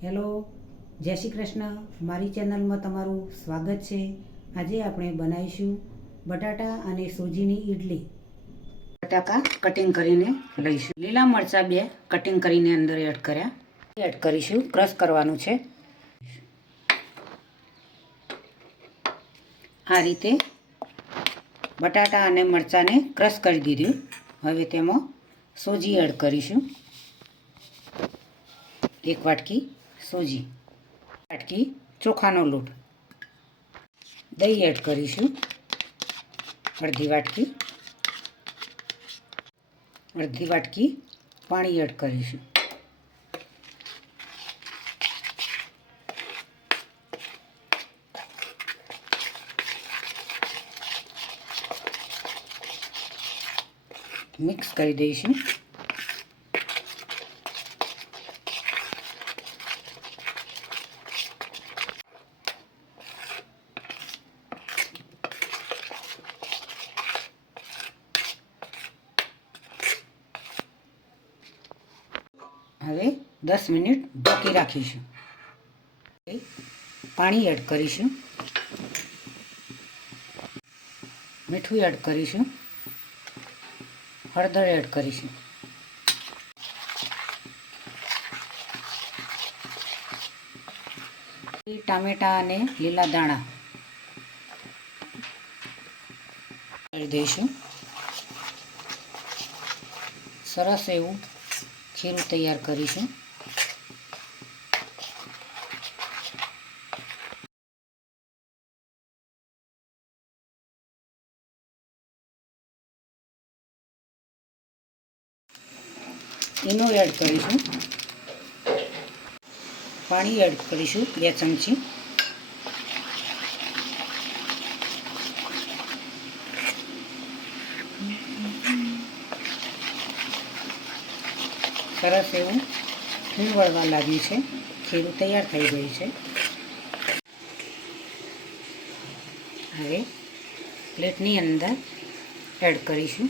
Hello, જય શ્રી કૃષ્ણ. મારી ચેનલમાં તમારું સ્વાગત છે. આજે આપણે બનાવીશું બટાટા અને સોજીની ઇડલી. બટાકા કટિંગ કરીને લઈશું. લીલા મરચાં 2 કટિંગ કરીને અંદર એડ કર્યા. એડ કરીશું. ક્રશ કરવાનું છે. આ રીતે બટાટા અને મરચાંને ક્રશ કરી દીધું. હવે તેમાં સોજી એડ કરીશું. 1 વાટકી સોજી, વાટકી ચોખાનો લોટ, દહીં એડ કરીશું. અડધી વાટકી પાણી એડ કરીશું. મિક્સ કરી દઈશું. હવે 10 મિનિટ ઢાંકી રાખીશું. પાણી એડ કરીશું. મીઠું એડ કરીશું. હળદર એડ કરીશું. ટામેટાં અને લીલા દાણા એડ દઈશું. સરસ એવું ખીરું તૈયાર કરીશું. ઈનો એડ કરીશું. પાણી એડ કરીશું 2 ચમચી. સરસ એવું ખીરું વળવા લાગ્યું છે. ખીરું તૈયાર થઈ ગયું છે. હવે પ્લેટની અંદર એડ કરીશું.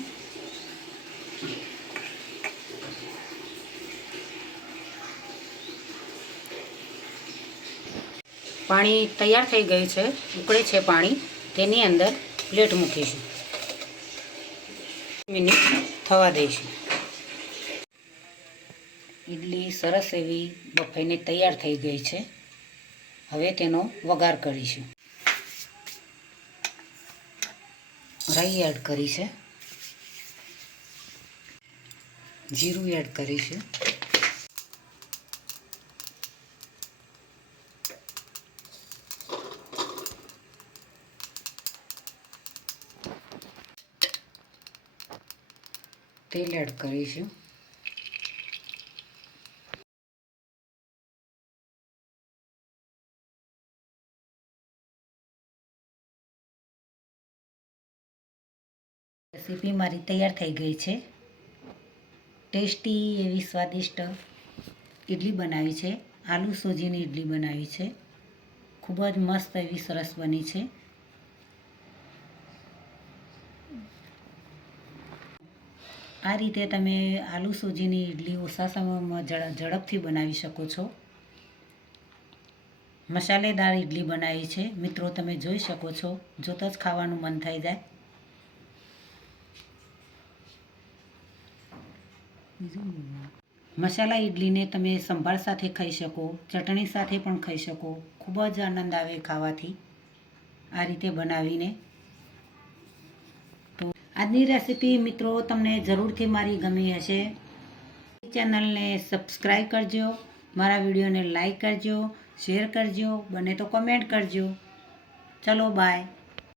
પાણી તૈયાર થઈ ગયું છે. ઉકળે છે પાણી. તેની અંદર પ્લેટ મૂકીશું. મિનિટ થવા દઈશું. ઇડલી સરસ એવી બફાઈને તૈયાર થઈ ગઈ છે. હવે તેનો વઘાર કરીશું. રાઈ એડ કરી છે. જીરું એડ કરીશું. તેલ એડ કરીશું. રેસીપી મારી તૈયાર થઈ ગઈ છે. ટેસ્ટી એવી સ્વાદિષ્ટ ઇડલી બનાવી છે. આલુ સોજીની ઇડલી બનાવી છે. ખૂબ જ મસ્ત એવી સરસ બની છે. આ રીતે તમે આલુ સોજીની ઇડલી ઓછા સમયમાં ઝડપથી બનાવી શકો છો. મસાલેદાર ઇડલી બનાવી છે. મિત્રો, તમે જોઈ શકો છો. જોતાં જ ખાવાનું મન થઈ જાય. મસાલા ઇડલીને તમે સંભાર સાથે ખાઈ શકો, ચટણી સાથે પણ ખાઈ શકો. ખૂબ જ આનંદ આવે ખાવાથી આ રીતે બનાવીને. તો આજની રેસીપી મિત્રો તમને જરૂરથી મારી ગમી હશે. ચેનલને સબસ્ક્રાઈબ કરજો. મારા વિડીયોને લાઈક કરજો, શેર કરજો, બને તો કમેન્ટ કરજો. ચલો બાય.